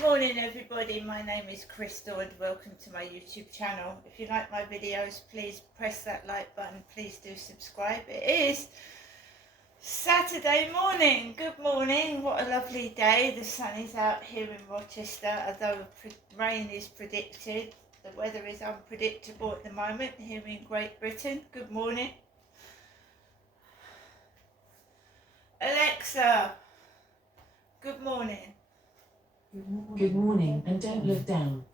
Good morning everybody, my name is Crystal and welcome to my YouTube channel. If you like my videos, please press that like button, please do subscribe. It is Saturday morning. Good morning, what a lovely day. The sun is out here in Rochester, although rain is predicted. The weather is unpredictable at the moment here in Great Britain. Good morning. Alexa, good morning. Good morning, and don't look down.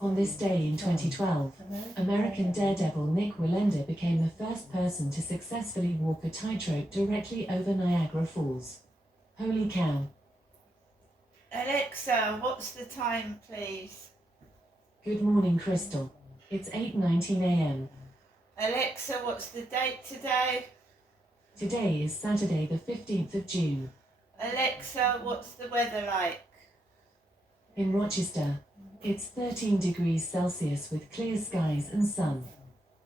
On this day in 2012, American daredevil Nik Wallenda became the first person to successfully walk a tightrope directly over Niagara Falls. Holy cow. Alexa, what's the time, please? Good morning, Crystal. It's 8:19 a.m. Alexa, what's the date today? Today is Saturday the 15th of June. Alexa, what's the weather like? In Rochester, it's 13 degrees Celsius with clear skies and sun.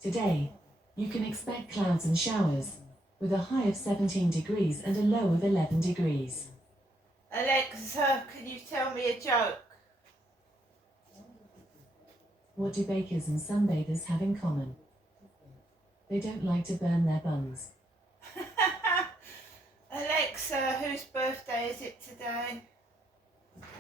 Today, you can expect clouds and showers, with a high of 17 degrees and a low of 11 degrees. Alexa, can you tell me a joke? What do bakers and sunbathers have in common? They don't like to burn their buns. Alexa, whose birthday is it today?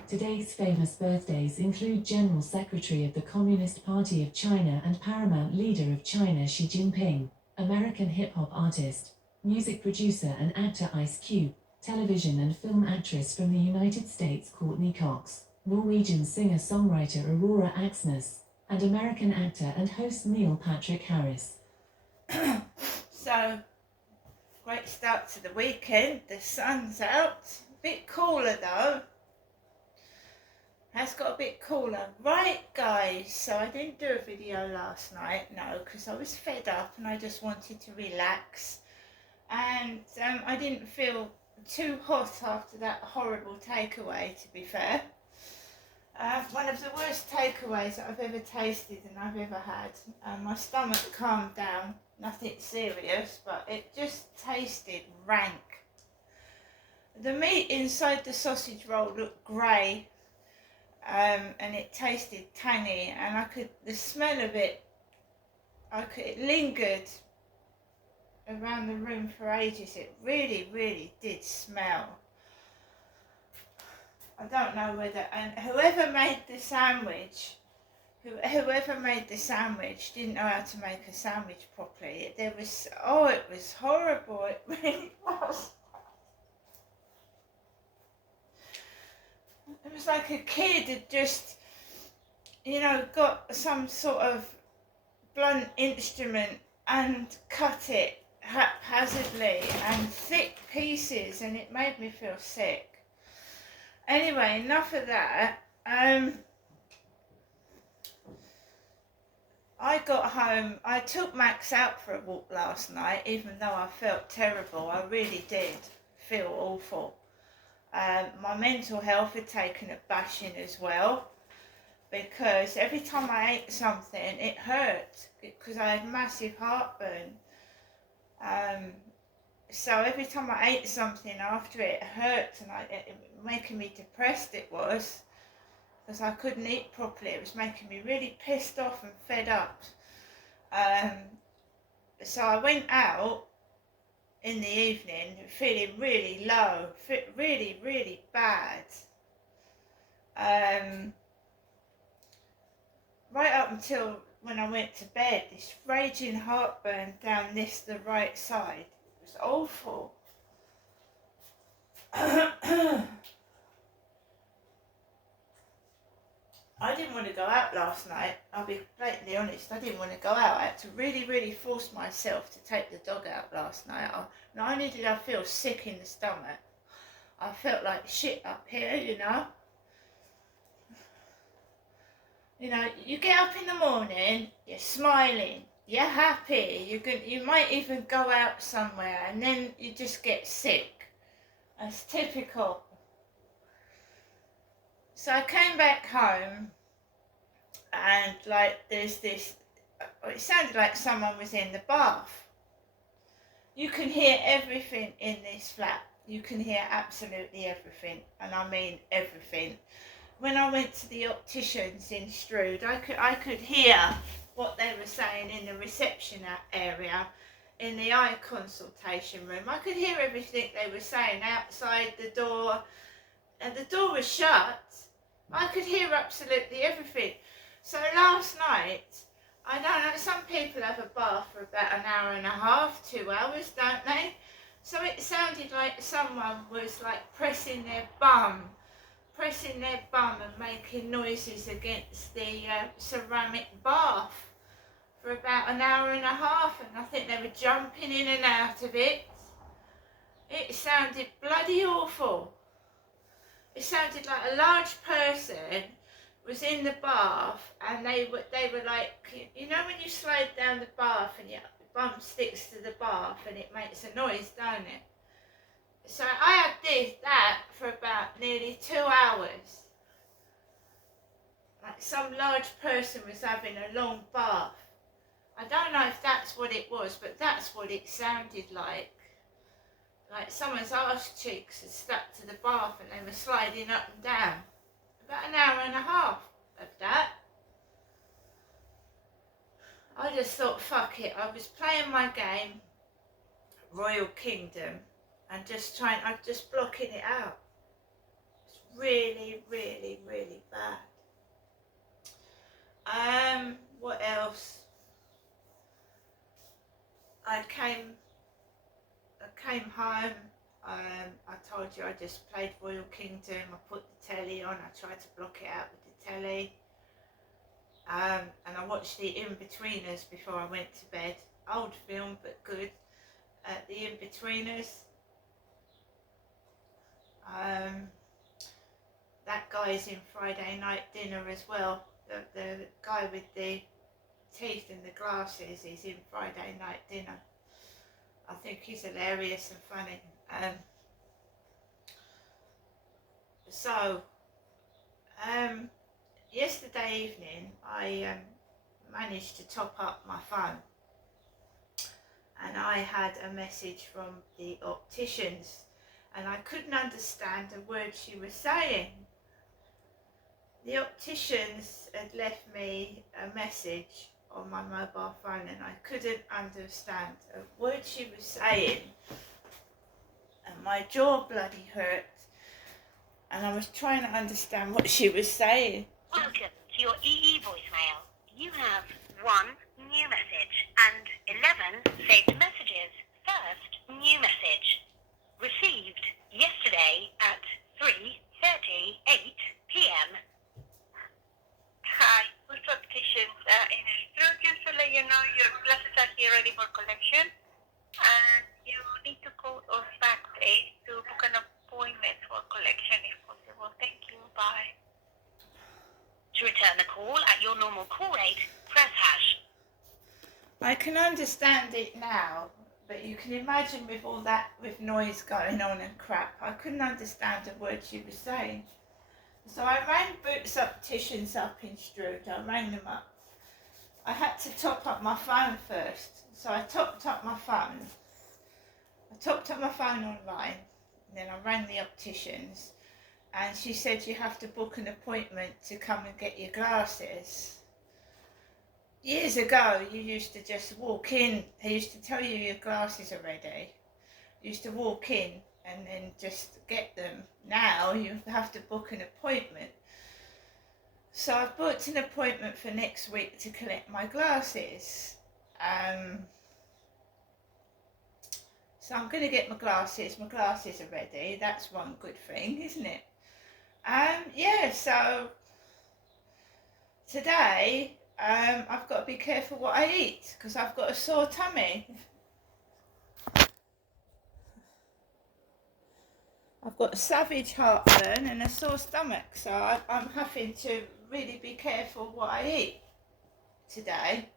Today's famous birthdays include General Secretary of the Communist Party of China and paramount leader of China Xi Jinping, American hip-hop artist, music producer and actor Ice Cube, television and film actress from the United States Courtney Cox, Norwegian singer-songwriter Aurora Axnes, and American actor and host Neil Patrick Harris. So, great start to the weekend. The sun's out. A bit cooler though. Has got a bit cooler. Right guys, so I didn't do a video last night, no, because I was fed up and I just wanted to relax. And I didn't feel too hot after that horrible takeaway, to be fair. One of the worst takeaways that I've ever tasted and I've ever had. My stomach calmed down, nothing serious, but it just tasted rank. The meat inside the sausage roll looked grey. And it tasted tangy, and the smell of it, it lingered around the room for ages. It really, really did smell. I don't know whether, and whoever made the sandwich didn't know how to make a sandwich properly. It was horrible, it really was. It was like a kid had just, got some sort of blunt instrument and cut it haphazardly and thick pieces, and it made me feel sick. Anyway, enough of that. I got home, I took Max out for a walk last night, even though I felt terrible. I really did feel awful. My mental health had taken a bashing as well, because every time I ate something it hurt, because I had massive heartburn. So every time I ate something after it hurt, and it making me depressed it was, because I couldn't eat properly. It was making me really pissed off and fed up. So I went out in the evening feeling really low, really, really bad. Right up until when I went to bed, this raging heartburn down the right side. It was awful. I didn't want to go out last night, I'll be blatantly honest. I didn't want to go out. I had to really, really force myself to take the dog out last night. Not only did I feel sick in the stomach, I felt like shit up here, you get up in the morning, you're smiling, you're happy, you might even go out somewhere, and then you just get sick. That's typical. So I came back home, and there's this, it sounded like someone was in the bath. You can hear everything in this flat. You can hear absolutely everything, and I mean everything. when I went to the opticians in Strood, I could hear what they were saying in the reception area, in the eye consultation room. I could hear everything they were saying outside the door, and the door was shut. I could hear absolutely everything. So last night, I don't know, some people have a bath for about an hour and a half, 2 hours, don't they? So it sounded like someone was like pressing their bum and making noises against the ceramic bath for about an hour and a half, and I think they were jumping in and out of it. It sounded bloody awful. It sounded like a large person was in the bath, and they were like, you know when you slide down the bath and your bum sticks to the bath and it makes a noise, don't it? So I had that for about nearly 2 hours. Like some large person was having a long bath. I don't know if that's what it was, but that's what it sounded like. Like someone's arse cheeks had stuck to the bath and they were sliding up and down. About an hour and a half of that. I just thought, fuck it. I was playing my game, Royal Kingdom, and I'm just blocking it out. It's really, really, really bad. What else? I came home. I told you I just played Royal Kingdom. I put the telly on. I tried to block it out with the telly. And I watched the In-Betweeners before I went to bed. Old film, but good. The In-Betweeners. That guy's in Friday Night Dinner as well. The guy with the teeth and the glasses is in Friday Night Dinner. I think he's hilarious and funny. Yesterday evening I managed to top up my phone, and I had a message from the opticians, and I couldn't understand a word she was saying. The opticians had left me a message on my mobile phone, and I couldn't understand a word she was saying, and my jaw bloody hurt, and I was trying to understand what she was saying. Welcome to your EE voicemail. You have 1 new message and 11 saved messages. First new message. Received yesterday at 3:38 p.m. Hi, who's opticians in Strood? Just to let you know, your glasses are here ready for collection, and you need to call us back, please, to book an appointment for collection if possible. Thank you. Bye. To return the call at your normal call rate, press hash. I can understand it now, but you can imagine with all that, with noise going on and crap, I couldn't understand a word she was saying. So I rang Boots Opticians up in Strood. I rang them up. I had to top up my phone first, so I topped up my phone. I topped up my phone online, and then I rang the opticians, and she said you have to book an appointment to come and get your glasses. Years ago, you used to just walk in. They used to tell you your glasses are ready. You used to walk in and then just get them. Now you have to book an appointment. So I've booked an appointment for next week to collect my glasses. So I'm going to get my glasses. My glasses are ready. That's one good thing, isn't it? So today I've got to be careful what I eat because I've got a sore tummy. I've got a savage heartburn and a sore stomach, so I'm having to really be careful what I eat today.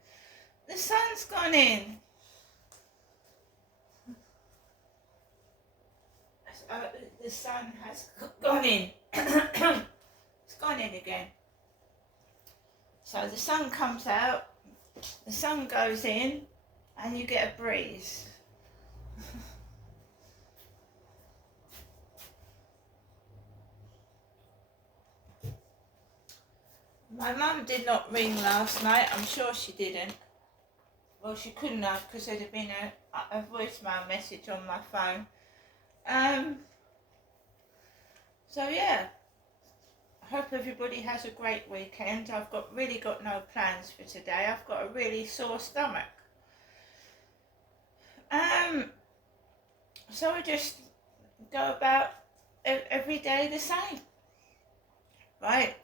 The sun's gone in. The sun has gone in. It's gone in again. So the sun comes out, the sun goes in, and you get a breeze. My mum did not ring last night. I'm sure she didn't. Well, she couldn't have because there'd have been a voicemail message on my phone. So yeah, I hope everybody has a great weekend. I've really got no plans for today. I've got a really sore stomach. So I just go about every day the same. Right?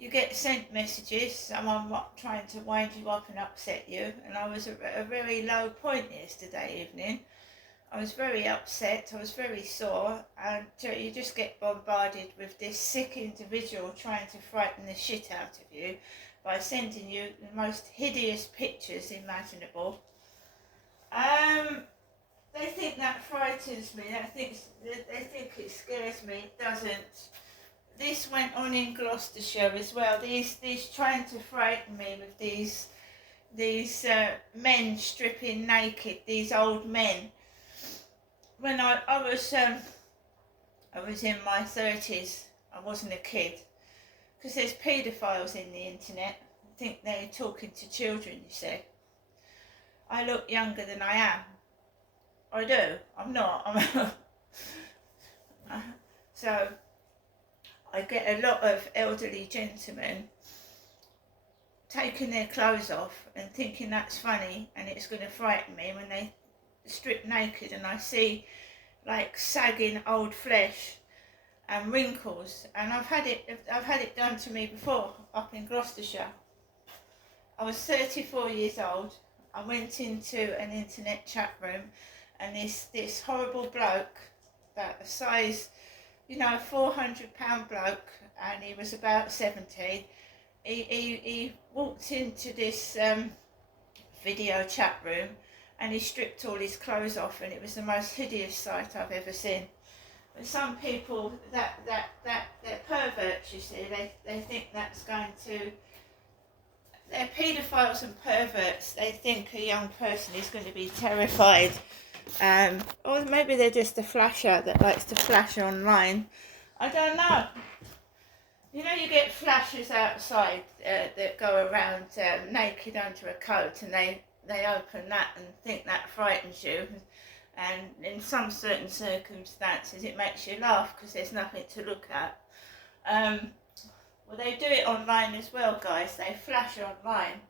You get sent messages, someone trying to wind you up and upset you, and I was at a very low point yesterday evening. I was very upset, I was very sore, and you just get bombarded with this sick individual trying to frighten the shit out of you by sending you the most hideous pictures imaginable. They think that frightens me, they think it scares me. It doesn't. This went on in Gloucestershire as well. These trying to frighten me with these men stripping naked, these old men. When I was in my 30s, I wasn't a kid, because there's paedophiles in the internet. I think they're talking to children, you see. I look younger than I am. I do. I'm not. So I get a lot of elderly gentlemen taking their clothes off and thinking that's funny and it's going to frighten me when they strip naked and I see like sagging old flesh and wrinkles, and I've had it done to me before up in Gloucestershire. I was 34 years old. I went into an internet chat room and this horrible bloke, about a size, a 400-pound bloke, and he was about 70. He walked into this video chat room and he stripped all his clothes off, and it was the most hideous sight I've ever seen. But some people, they're perverts, you see, they think that's going to, they're paedophiles and perverts. They think a young person is going to be terrified. Or maybe they're just a flasher that likes to flash online. I don't know. You get flashers outside that go around naked under a coat, and they open that and think that frightens you. And in some certain circumstances it makes you laugh because there's nothing to look at. Well, they do it online as well, guys. They flash online.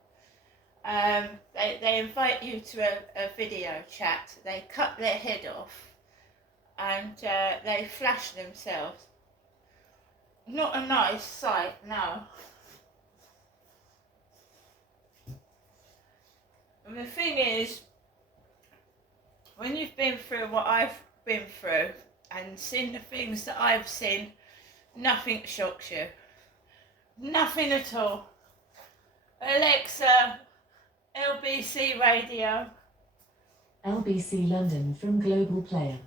They invite you to a video chat. They cut their head off and they flash themselves. Not a nice sight, no. And the thing is, when you've been through what I've been through and seen the things that I've seen, nothing shocks you. Nothing at all. Alexa, LBC Radio. LBC London from Global Player.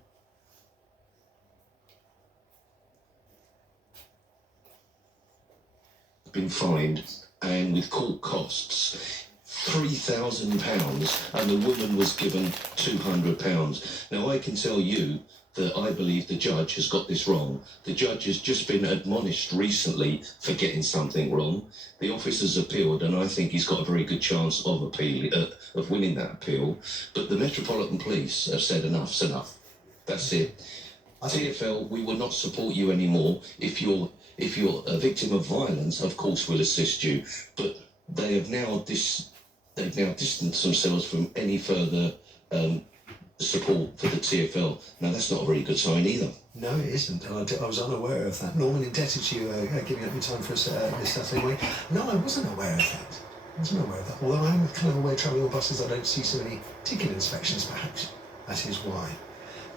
Been fined, and with court costs, £3,000, and the woman was given £200. Now I can tell you that I believe the judge has got this wrong. The judge has just been admonished recently for getting something wrong. The officer's appealed, and I think he's got a very good chance of winning that appeal. But the Metropolitan Police have said enough's enough. That's it. TfL, we will not support you anymore. If you're a victim of violence, of course we'll assist you. But they have now distanced themselves from any further support for the TfL. Now that's not a very good sign either. No, it isn't. And I was unaware of that. Norman, indebted to you giving up your time for us this Saturday morning. No, I wasn't aware of that. Although I'm kind of aware travelling on buses, I don't see so many ticket inspections, perhaps. That is why.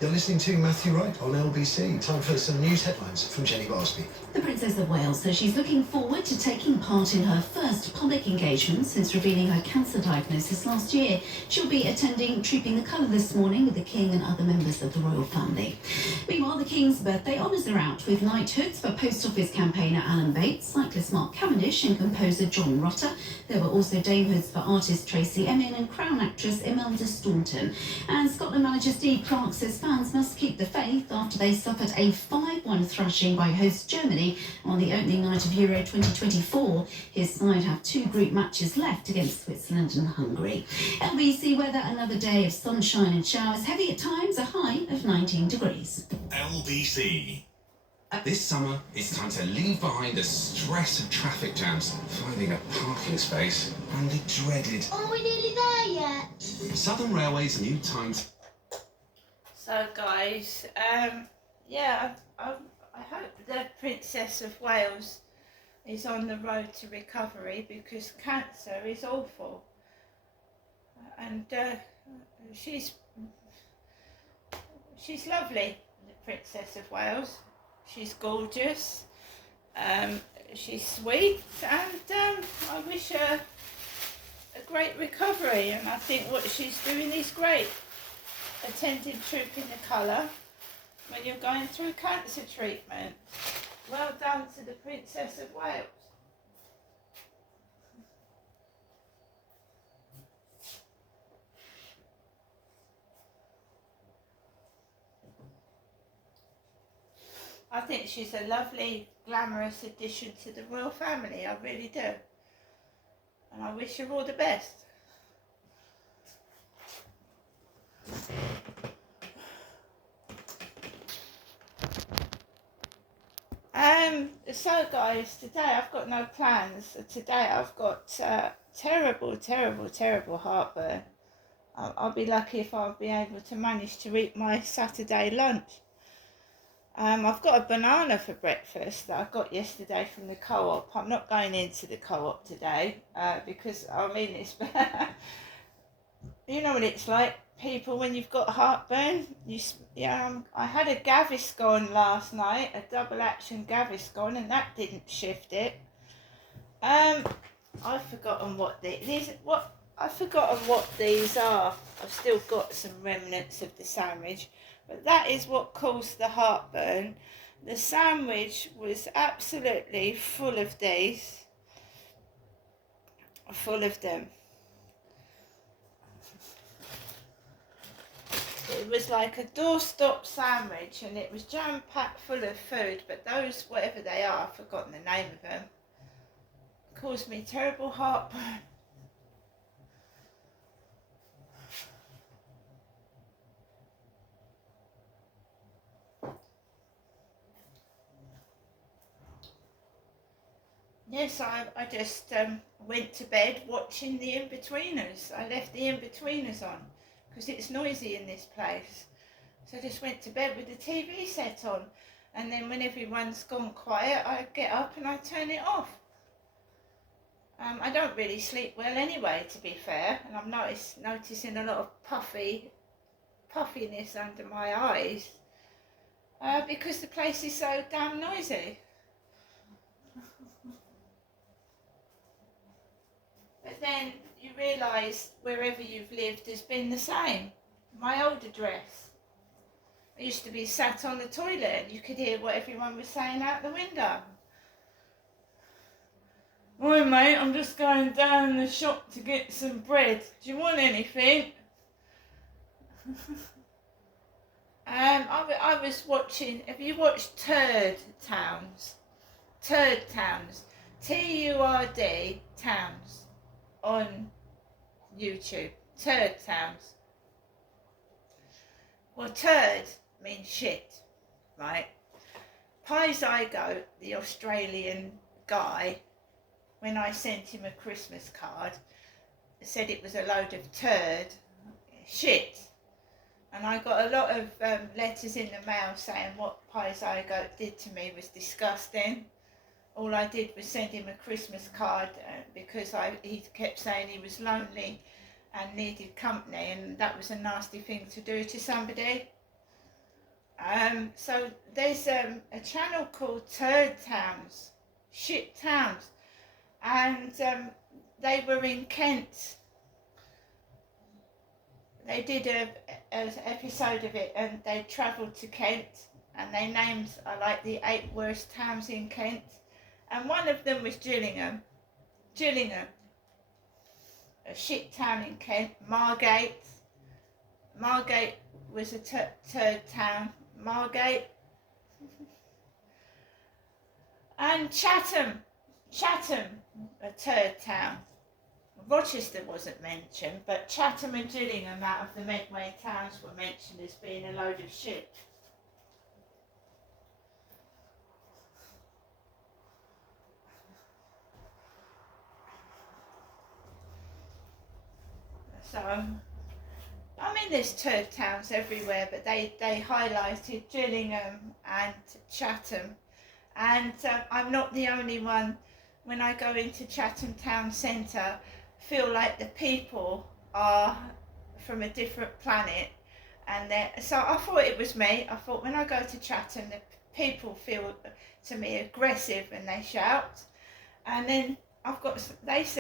You're listening to Matthew Wright on LBC. Time for some news headlines from Jenny Barsby. The Princess of Wales says she's looking forward to taking part in her first public engagement since revealing her cancer diagnosis last year. She'll be attending Trooping the Colour this morning with the King and other members of the royal family. Meanwhile, the King's birthday honours are out with knighthoods for Post Office campaigner Alan Bates, cyclist Mark Cavendish and composer John Rutter. There were also damehoods for artist Tracy Emin and Crown actress Imelda Staunton. And Scotland manager Steve Clarke says fans must keep the faith after they suffered a 5-1 thrashing by host Germany on the opening night of Euro 2024. His side have 2 group matches left against Switzerland and Hungary. LBC weather, another day of sunshine and showers, heavy at times, a high of 19 degrees. LBC. This summer, it's time to leave behind the stress of traffic jams, finding a parking space, and the dreaded. Are we nearly there yet? Southern Railway's new times. So guys, yeah, I hope the Princess of Wales is on the road to recovery, because cancer is awful, and she's lovely, the Princess of Wales. She's gorgeous, she's sweet, and I wish her a great recovery, and I think what she's doing is great. Attending Trooping the Colour when you're going through cancer treatment. Well done to the Princess of Wales. I think she's a lovely, glamorous addition to the royal family, I really do. And I wish her all the best. So guys, today I've got no plans. Today I've got terrible heartburn. I'll be lucky if I'll be able to manage to eat my Saturday lunch. I've got a banana for breakfast that I got yesterday from the co-op. I'm not going into the co-op today because, I mean, it's you know what it's like, people, when you've got heartburn. I had a Gaviscon last night, a double action Gaviscon, and that didn't shift it. I've forgotten what I've forgotten what these are. I've still got some remnants of the sandwich. But that is what caused the heartburn. The sandwich was absolutely full of these. Full of them. It was like a doorstop sandwich, and it was jam-packed full of food, but those, whatever they are, I've forgotten the name of them, caused me terrible heartburn. Yes, I just went to bed watching the In-Betweeners. I left the In-Betweeners on because it's noisy in this place. So I just went to bed with the TV set on. And then when everyone's gone quiet, I get up and I turn it off. I don't really sleep well anyway, to be fair. And I'm noticing a lot of puffiness under my eyes. Because the place is so damn noisy. But then you realise wherever you've lived has been the same. My old address, I used to be sat on the toilet and you could hear what everyone was saying out the window. Oi mate, I'm just going down the shop to get some bread. Do you want anything? I was watching, have you watched Turd Towns? Turd Towns. Turd Towns. On YouTube. Turd Towns. Well, turd means shit, right? Pi Zygo, the Australian guy, when I sent him a Christmas card, said it was a load of turd shit. And I got a lot of letters in the mail saying what Pi Zygo did to me was disgusting. All I did was send him a Christmas card because he kept saying he was lonely and needed company, and that was a nasty thing to do to somebody. So there's a channel called Turd Towns, Shit Towns, and they were in Kent. They did an episode of it, and they travelled to Kent, and they named the 8 worst towns in Kent. And one of them was Gillingham, a shit town in Kent. Margate was a third town, Margate. And Chatham, a third town. Rochester wasn't mentioned, but Chatham and Gillingham out of the Medway towns were mentioned as being a load of shit. So, I mean, there's third towns everywhere, but they highlighted Gillingham and Chatham. And I'm not the only one, when I go into Chatham Town Centre, feel like the people are from a different planet. And so I thought it was me. I thought when I go to Chatham, the people feel to me aggressive and they shout. And then they said